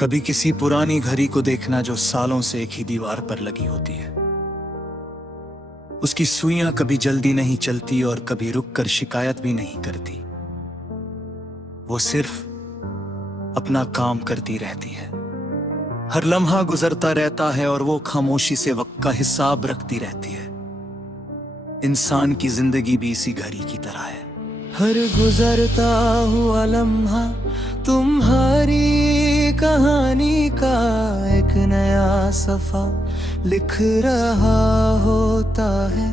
कभी किसी पुरानी घड़ी को देखना जो सालों से एक ही दीवार पर लगी होती है। उसकी सुइयां कभी जल्दी नहीं चलती और कभी रुककर शिकायत भी नहीं करती। वो सिर्फ अपना काम करती रहती है। हर लम्हा गुजरता रहता है और वो खामोशी से वक्त का हिसाब रखती रहती है। इंसान की जिंदगी भी इसी घड़ी की तरह है। हर गुजरता हुआ लम्हा तुम्हारी कहानी का एक नया सफा लिख रहा होता है।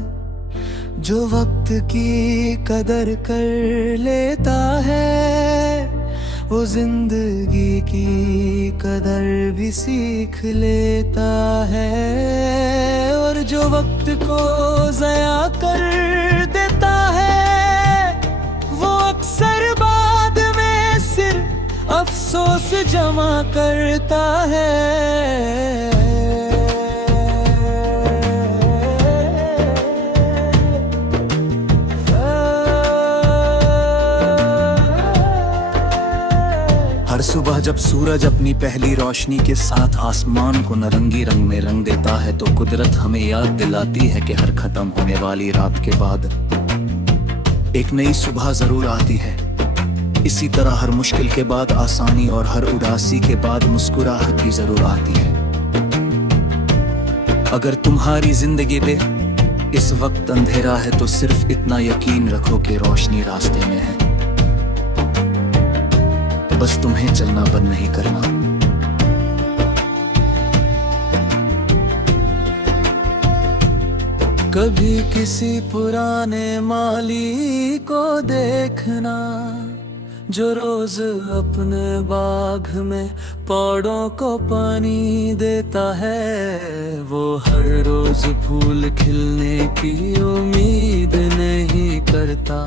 जो वक्त की कदर कर लेता है वो जिंदगी की कदर भी सीख लेता है। और जो वक्त को ज़या कर देता है वो अक्सर बाद में सिर्फ अफसोस जमा करता है। हर सुबह जब सूरज अपनी पहली रोशनी के साथ आसमान को नारंगी रंग में रंग देता है तो कुदरत हमें याद दिलाती है कि हर खत्म होने वाली रात के बाद एक नई सुबह जरूर आती है। इसी तरह हर मुश्किल के बाद आसानी और हर उदासी के बाद मुस्कुराहट भी जरूर आती है। अगर तुम्हारी जिंदगी में इस वक्त अंधेरा है तो सिर्फ इतना यकीन रखो कि रोशनी रास्ते में है। बस तुम्हें चलना बंद नहीं करना। कभी किसी पुराने माली को देखना जो रोज अपने बाग में पौधों को पानी देता है। वो हर रोज फूल खिलने की उम्मीद नहीं करता,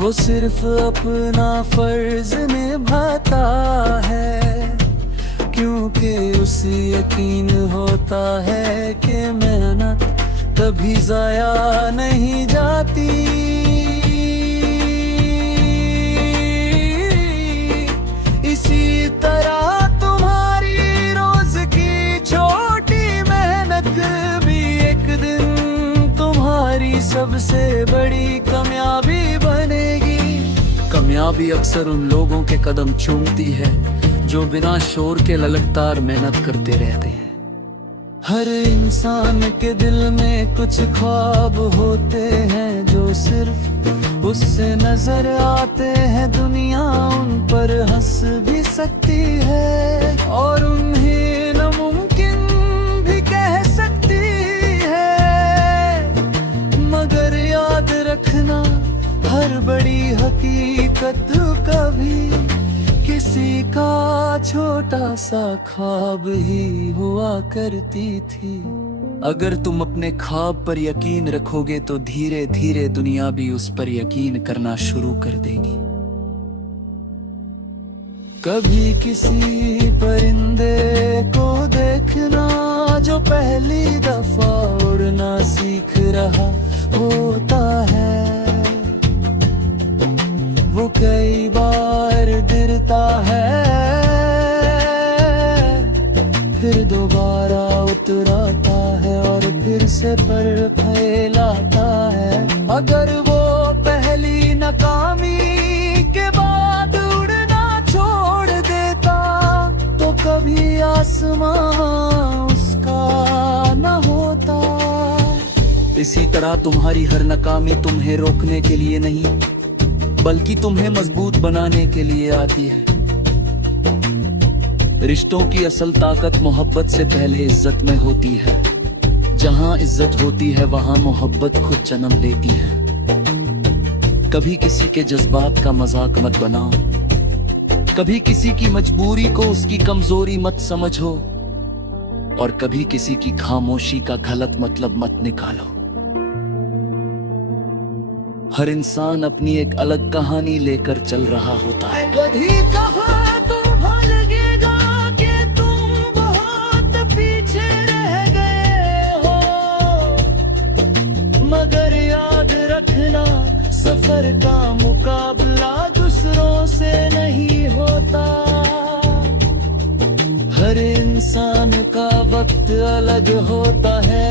वो सिर्फ अपना फर्ज निभाता है। क्योंकि उसे यकीन होता है कि मेहनत कभी ज़ाया नहीं जाती। इसी तरह तुम्हारी रोज की छोटी मेहनत भी एक दिन तुम्हारी सबसे बड़ी कामयाबी बनेगी। कामयाबी अक्सर उन लोगों के कदम चूमती है जो बिना शोर के लगातार मेहनत करते रहते हैं। हर इंसान के दिल में कुछ ख्वाब होते हैं जो सिर्फ उससे नजर आते हैं। दुनिया उन पर हंस भी सकती है और उन्हें नामुमकिन भी कह सकती है। मगर याद रखना हर बड़ी हकीकत कभी किसी का छोटा सा ख्वाब ही हुआ करती थी। अगर तुम अपने ख्वाब पर यकीन रखोगे तो धीरे धीरे दुनिया भी उस पर यकीन करना शुरू कर देगी। कभी किसी परिंदे को देखना जो पहली दफा उड़ना सीख रहा होता है। वो कई बार गिरता है फिर दोबारा उतराता है और फिर से पर फैलाता है। अगर वो पहली नाकामी के बाद उड़ना छोड़ देता तो कभी आसमां उसका न होता। इसी तरह तुम्हारी हर नाकामी तुम्हें रोकने के लिए नहीं बल्कि तुम्हें मजबूत बनाने के लिए आती है। रिश्तों की असल ताकत मोहब्बत से पहले इज्जत में होती है। जहां इज्जत होती है वहां मोहब्बत खुद जन्म लेती है। कभी किसी के जज्बात का मजाक मत बनाओ, कभी किसी की मजबूरी को उसकी कमजोरी मत समझो और कभी किसी की खामोशी का गलत मतलब मत निकालो। हर इंसान अपनी एक अलग कहानी लेकर चल रहा होता है। कभी कहा तो भूलेगा कि तुम बहुत पीछे रह गए हो। मगर याद रखना सफर का मुकाबला दूसरों से नहीं होता। इंसान का वक्त अलग होता है।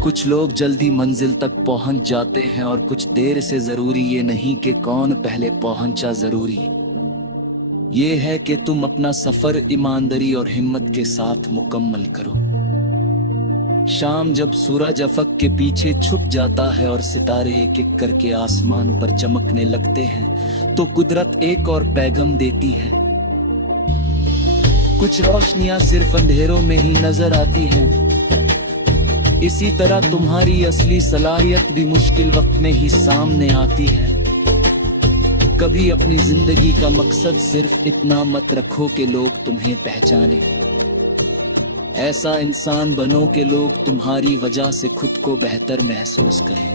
कुछ लोग जल्दी मंजिल तक पहुंच जाते हैं और कुछ देर से। जरूरी ये नहीं कि कौन पहले पहुंचा, जरूरी ये है कि तुम अपना सफर ईमानदारी और हिम्मत के साथ मुकम्मल करो। शाम जब सूरज अफक के पीछे छुप जाता है और सितारे एक एक करके आसमान पर चमकने लगते हैं, तो कुदरत एक और पैगाम देती है। कुछ रोशनियां सिर्फ अंधेरों में ही नजर आती हैं। इसी तरह तुम्हारी असली सलाहियत भी मुश्किल वक्त में ही सामने आती है। कभी अपनी जिंदगी का मकसद सिर्फ इतना मत रखो कि लोग तुम्हें पहचाने। ऐसा इंसान बनो कि लोग तुम्हारी वजह से खुद को बेहतर महसूस करें।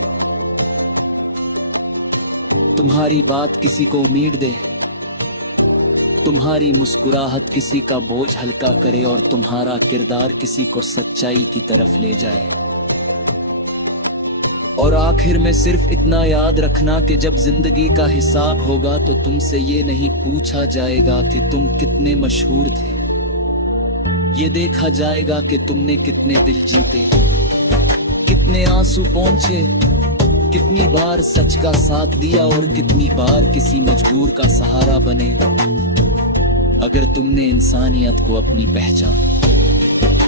तुम्हारी बात किसी को उम्मीद दे, तुम्हारी मुस्कुराहट किसी का बोझ हल्का करे और तुम्हारा किरदार किसी को सच्चाई की तरफ ले जाए। और आखिर में सिर्फ इतना याद रखना कि जब जिंदगी का हिसाब होगा तो तुमसे ये नहीं पूछा जाएगा कि तुम कितने मशहूर थे। ये देखा जाएगा कि तुमने कितने दिल जीते, कितने आंसू पहुंचे, कितनी बार सच का साथ दिया और कितनी बार किसी मजबूर का सहारा बने। अगर तुमने इंसानियत को अपनी पहचान,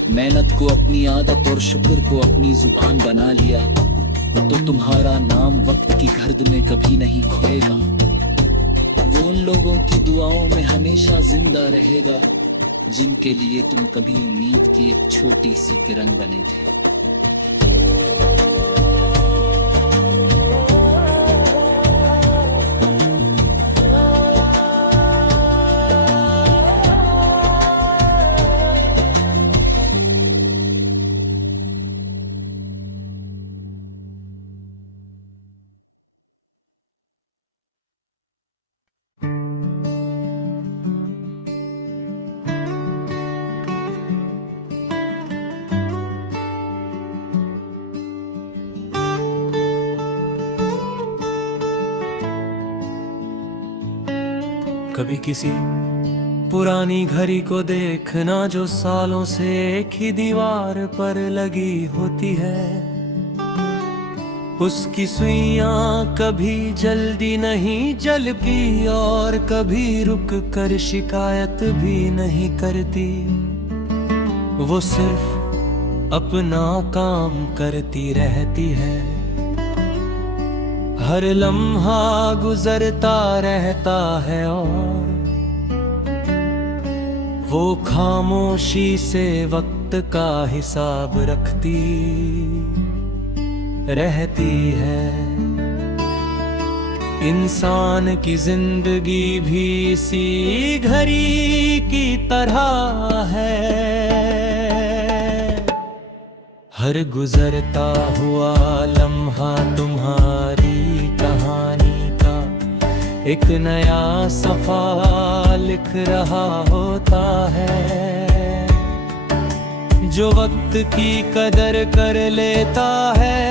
मेहनत को अपनी आदत और शुक्र को अपनी जुबान बना लिया, तो तुम्हारा नाम वक्त की गर्द में कभी नहीं खोएगा। वो उन लोगों की दुआओं में हमेशा जिंदा रहेगा जिनके लिए तुम कभी उम्मीद की एक छोटी सी किरण बने थे। कभी किसी पुरानी घड़ी को देखना जो सालों से एक ही दीवार पर लगी होती है। उसकी सुइयां कभी जल्दी नहीं जलती और कभी रुक कर शिकायत भी नहीं करती। वो सिर्फ अपना काम करती रहती है। हर लम्हा गुजरता रहता है और वो खामोशी से वक्त का हिसाब रखती रहती है। इंसान की जिंदगी भी इसी घड़ी की तरह है। हर गुजरता हुआ लम्हा तुम्हारी कहानी का एक नया सफ़ा लिख रहा होता है। जो वक्त की कदर कर लेता है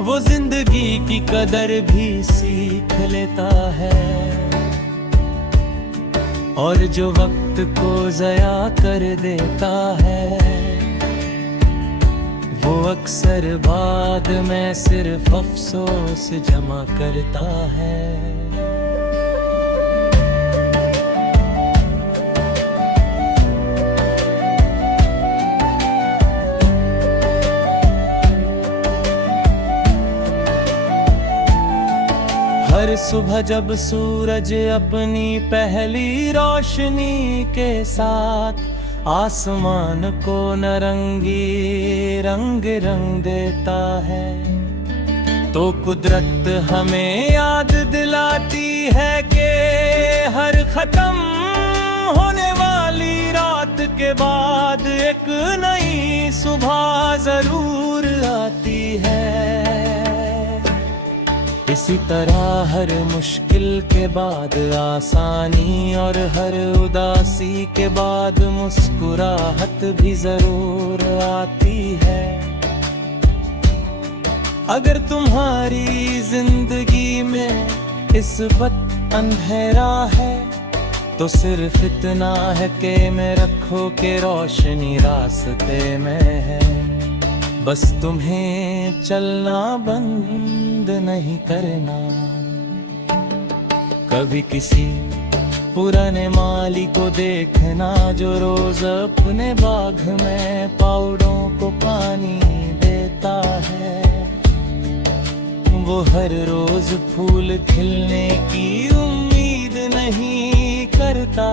वो जिंदगी की कदर भी सीख लेता है। और जो वक्त को ज़या कर देता है वो अक्सर बाद में सिर्फ अफसोस जमा करता है। हर सुबह जब सूरज अपनी पहली रोशनी के साथ आसमान को नारंगी रंग देता है तो कुदरत हमें याद दिलाती है कि हर खत्म होने वाली रात के बाद एक नई सुबह जरूर आती है। इसी तरह हर मुश्किल के बाद आसानी और हर उदासी के बाद मुस्कुराहट भी जरूर आती है। अगर तुम्हारी जिंदगी में इस वक्त अंधेरा है तो सिर्फ इतना है कि मैं रखो के रोशनी रास्ते में है, बस तुम्हें चलना बंद नहीं करना। कभी किसी पुराने माली को देखना जो रोज अपने बाग में पौधों को पानी देता है। वो हर रोज फूल खिलने की उम्मीद नहीं करता,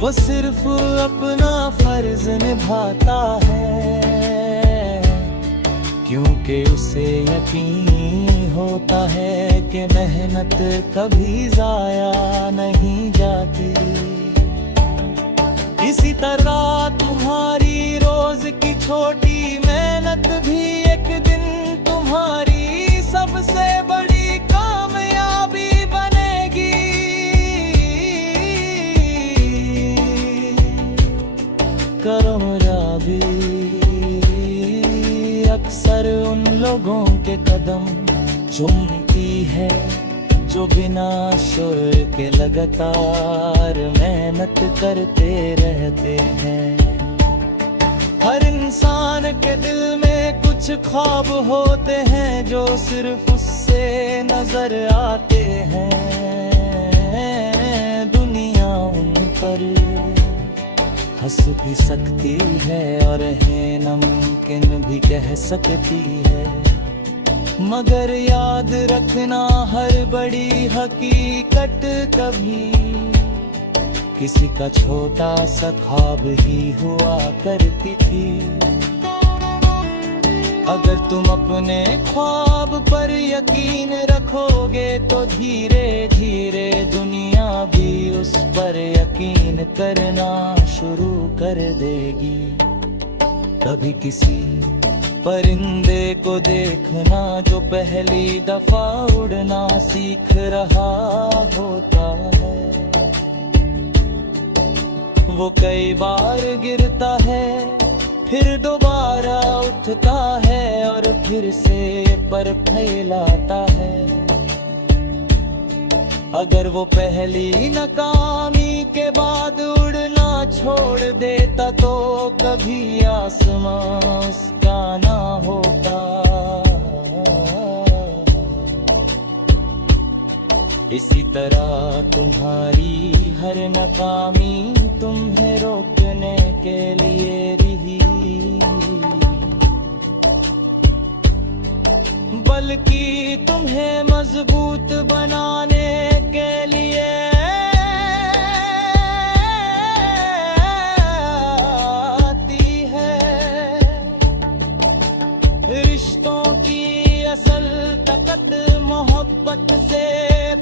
वो सिर्फ अपना फर्ज निभाता है, क्योंकि उसे यकीन होता है कि मेहनत कभी जाया नहीं जाती। इसी तरह तुम्हारी रोज की छोटी मेहनत भी एक दिन तुम्हारी सबसे बड़ी कामयाबी बनेगी। कामयाबी अक्सर उन लोगों के कदम चूमती है जो बिना शुर के लगातार मेहनत करते रहते हैं। हर इंसान के दिल में कुछ ख्वाब होते हैं जो सिर्फ उससे नजर आते हैं। दुनिया उन पर हंस भी सकती है और है नामुमकिन भी कह सकती है, मगर याद रखना हर बड़ी हकीकत कभी किसी का छोटा सा ख्वाब ही हुआ करती थी। अगर तुम अपने ख्वाब पर यकीन रखोगे तो धीरे धीरे दुनिया भी उस पर यकीन करना शुरू कर देगी। कभी किसी परिंदे को देखना जो पहली दफा उड़ना सीख रहा होता है, वो कई बार गिरता है फिर दोबारा उठता है और फिर से पर फैलाता है। अगर वो पहली नाकामी के बाद उड़ना छोड़ देता तो कभी आसमां उसका ना होता। इसी तरह तुम्हारी हर नाकामी तुम्हें रोकने के लिए रही, बल्कि तुम्हें मजबूत बनाने के लिए आती है। रिश्तों की असल ताकत मोहब्बत से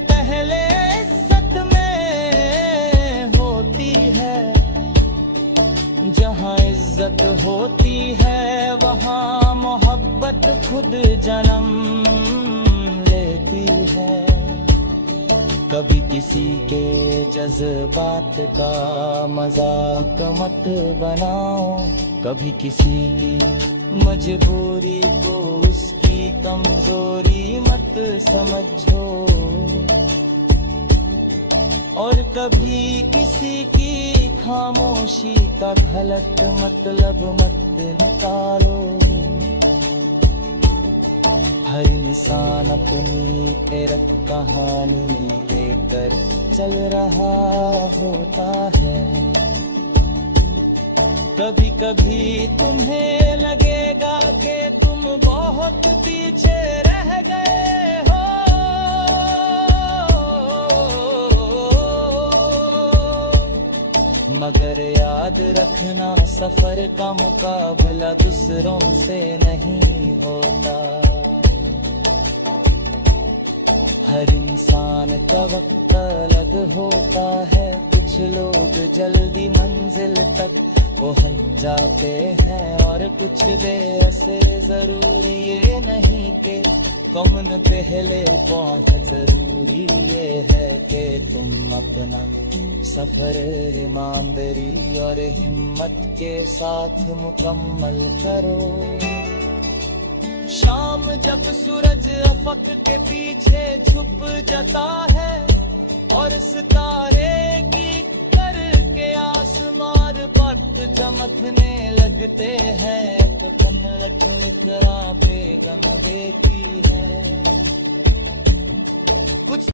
पहले इज्जत में होती है। जहाँ इज्जत होती है वहाँ मोहब्बत खुद जन्म लेती है। कभी किसी के जज्बात का मजाक मत बनाओ, कभी किसी की मजबूरी को उसकी कमजोरी मत समझो, और कभी किसी की खामोशी का गलत मतलब मत निकालो। हर इंसान अपनी एक कहानी लेकर चल रहा होता है। कभी कभी तुम्हें लगेगा कि तुम बहुत पीछे रह गए हो, मगर याद रखना सफर का मुकाबला दूसरों से नहीं होता। हर इंसान का वक्त अलग होता है, कुछ लोग जल्दी मंजिल तक पहुंच जाते हैं और कुछ देर से। जरूरी ये नहीं कि कौन पहले पहुंचे, जरूरी ये है कि तुम अपना सफर ईमानदारी और हिम्मत के साथ मुकम्मल करो। शाम जब सूरज अफक के पीछे छुप जाता है और सितारे की चमकने लगते हैं, कदम लट इकरा पे गम देती है। कुछ